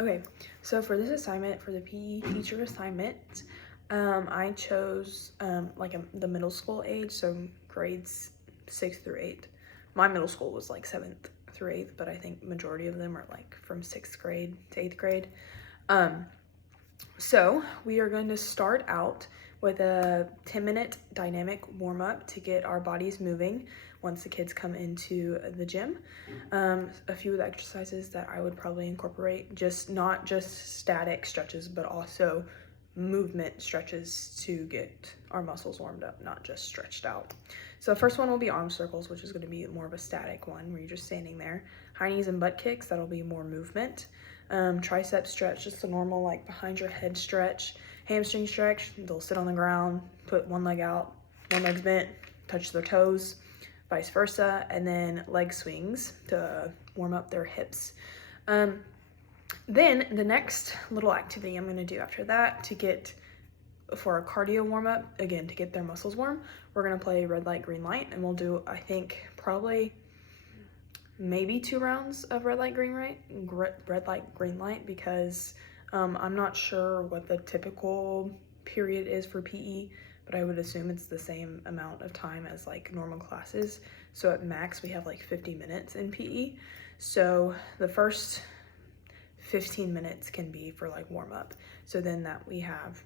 Okay, so for this assignment, for the PE teacher assignment, I chose the middle school age, so grades 6th through 8th. My middle school was like 7th through 8th, but I think majority of them are like from 6th grade to 8th grade. So we are going to start out with a 10-minute dynamic warm-up to get our bodies moving once the kids come into the gym. A few of the exercises that I would probably incorporate, not just static stretches, but also movement stretches to get our muscles warmed up, not just stretched out. So the first one will be arm circles, which is going to be more of a static one where you're just standing there. High knees and butt kicks, that'll be more movement. Tricep stretch, just the normal like behind your head stretch. Hamstring stretch, they'll sit on the ground, put one leg out, one leg's bent, touch their toes, vice versa, and then leg swings to warm up their hips. Then the next little activity I'm gonna do after that for a cardio warm up, again, to get their muscles warm, we're gonna play red light, green light, and we'll do, I think, probably maybe 2 rounds of red light, green light, because I'm not sure what the typical period is for PE, but I would assume it's the same amount of time as like normal classes. So at max, we have like 50 minutes in PE. So the first 15 minutes can be for like warm up. So then that we have,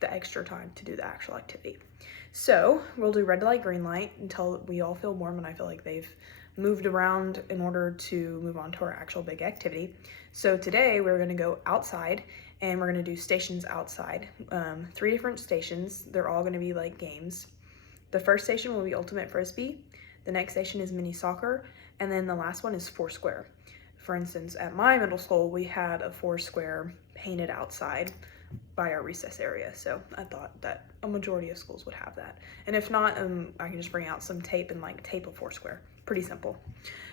the extra time to do the actual activity. So we'll do red light, green light until we all feel warm and I feel like they've moved around in order to move on to our actual big activity. So today we're gonna go outside and we're gonna do stations outside. 3 different stations. They're all gonna be like games. The first station will be ultimate frisbee. The next station is mini soccer. And then the last one is foursquare. For instance, at my middle school, we had a foursquare painted outside by our recess area. So I thought that a majority of schools would have that. And if not, I can just bring out some tape and like tape a foursquare. Pretty simple.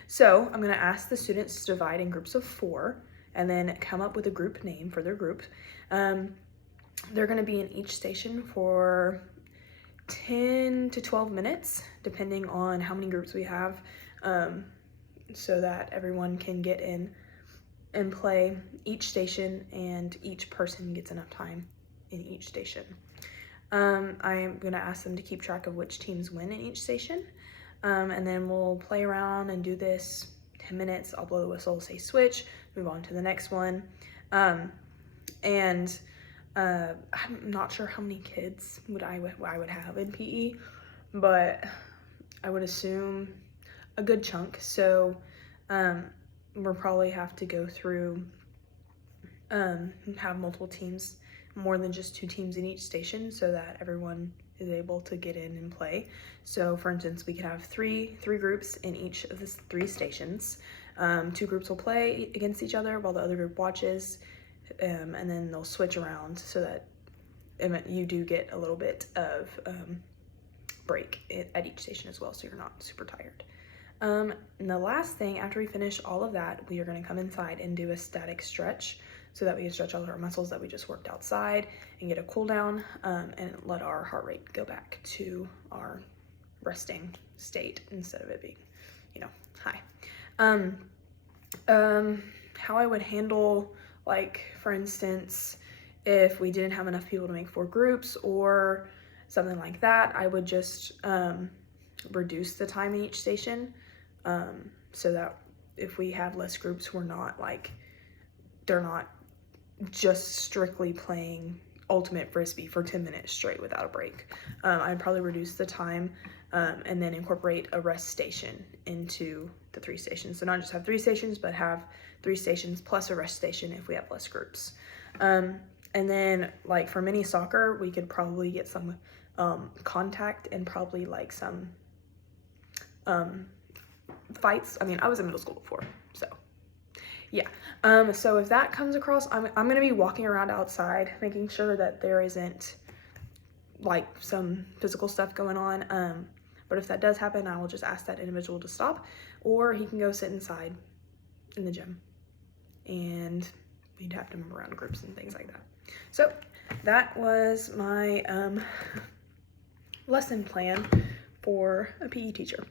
So I'm gonna ask the students to divide in groups of 4 and then come up with a group name for their group. They're gonna be in each station for 10 to 12 minutes, depending on how many groups we have, so that everyone can get in and play each station and each person gets enough time in each station. I'm gonna ask them to keep track of which teams win in each station. And then we'll play around and do this 10 minutes. I'll blow the whistle, say switch, move on to the next one. I'm not sure how many kids I would have in PE, but I would assume a good chunk. So we'll probably have to go through, have multiple teams, more than just 2 teams in each station so that everyone is able to get in and play. So for instance, we could have three groups in each of the 3 stations. 2 groups will play against each other while the other group watches, and then they'll switch around so that you do get a little bit of break at each station as well, so you're not super tired. And the last thing, after we finish all of that, we are going to come inside and do a static stretch so that we can stretch all of our muscles that we just worked outside and get a cool down, and let our heart rate go back to our resting state instead of it being, high. How I would handle, like, for instance, if we didn't have enough people to make 4 groups or something like that, I would just reduce the time in each station, so that if we have less groups, they're not just strictly playing ultimate frisbee for 10 minutes straight without a break. I'd probably reduce the time, and then incorporate a rest station into the 3 stations. So not just have 3 stations, but have 3 stations plus a rest station if we have less groups. And then like for mini soccer, we could probably get some contact and probably like some fights. I mean, I was in middle school before, so yeah. So if that comes across, I'm gonna be walking around outside, making sure that there isn't like some physical stuff going on. But if that does happen, I will just ask that individual to stop, or he can go sit inside in the gym, and we'd have to move around groups and things like that. So that was my lesson plan for a PE teacher.